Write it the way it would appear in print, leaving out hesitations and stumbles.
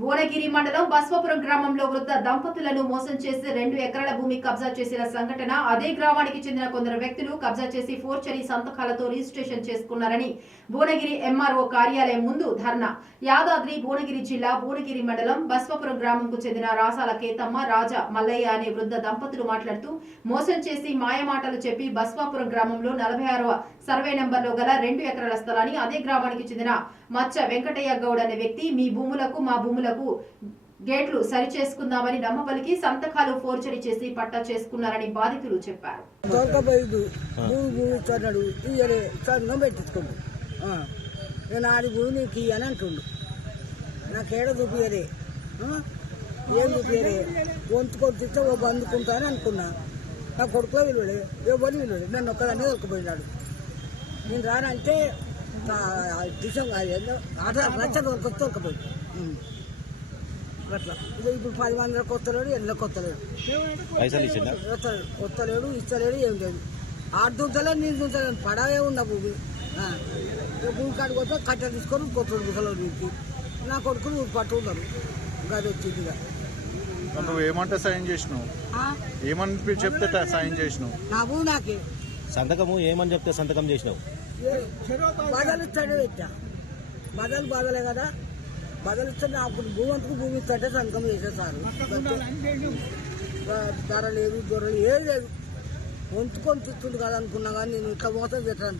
భువనగిరి మండలం బస్వాపురం గ్రామంలో వృద్ధ దంపతులను మోసం చేసి 2 ఎకరాల భూమి కబ్జా చేసిన సంఘటన. అదే గ్రామానికి చెందిన కొందరు వ్యక్తులు కబ్జా చేసి ఫోర్జరీ సంతకాలతో రిజిస్ట్రేషన్ చేసుకున్నారని భువనగిరి ఎంఆర్ఓ కార్యాలయం ముందు ధర్నా. యాదాద్రి భువనగిరి జిల్లా భువనగిరి మండలం బస్వాపురం గ్రామంకు చెందిన రాసాల కేతమ్మ, రాజా మల్లయ్య అనే వృద్ధ దంపతులు మాట్లాడుతూ మోసం చేసి మాయమాటలు చెప్పి బస్వాపురం గ్రామంలో 46వ సర్వే నెంబర్లో గల 2 ఎకరాల స్థలాన్ని అదే గ్రామానికి చెందిన మచ్చ వెంకటయ్య గౌడ్ అనే వ్యక్తి మీ భూములకు మా భూములకు గేట్లు సరిచేసుకుందామని నమ్మబలికి సంతకాలు ఫోర్జరీ చేసి పట్టా చేసుకున్నారని బాధితులు చెప్పారు. నాకేడ చూపియరే, ఏం చూపియరే, వంతుకొచ్చిస్తే ఓ బందుకుంటానని అనుకున్నా. నా కొడుకులో విలువడే, ఎవరు విలువడే, నన్ను ఒక్కదాన్ని దొరికిపోయినాడు. నేను రానంటే దొరకపోయి అట్లా. ఇప్పుడు 10 మంది కొత్తలేడు, ఎల్ల కొత్తలేడు, కొత్తలేడు, ఇస్తలేడు, ఏం లేదు. ఆడు దుంతలే, నేను దుంతలేను, పడవే ఉన్న భూమి. భూమి కాడికి వస్తే కట్టెలు తీసుకొని కొత్తడు గుసలో నీకు నా కొడుకులు పట్టు ఉన్నారు. గది వచ్చింది. నువ్వు ఏమంటే సాయం చేసినావు, ఏమని చెప్తే సాయం చేసినావు? నా భూమి నాకే సంతకము ఏమని చెప్తే సంతకం చేసినావు? బదలు ఇస్తాడే ఇచ్చా, బదలు బాధలే కదా, బదలు ఇస్తే అప్పుడు భూమి అంతకు భూమి ఇస్తాడే సంతకం చేసేసారు. ధర లేదు, దొర ఏది లేదు, వంతుకొని తిట్టుండు కదా అనుకున్నా. కానీ నేను ఇట్లా మోసం చేస్తాను.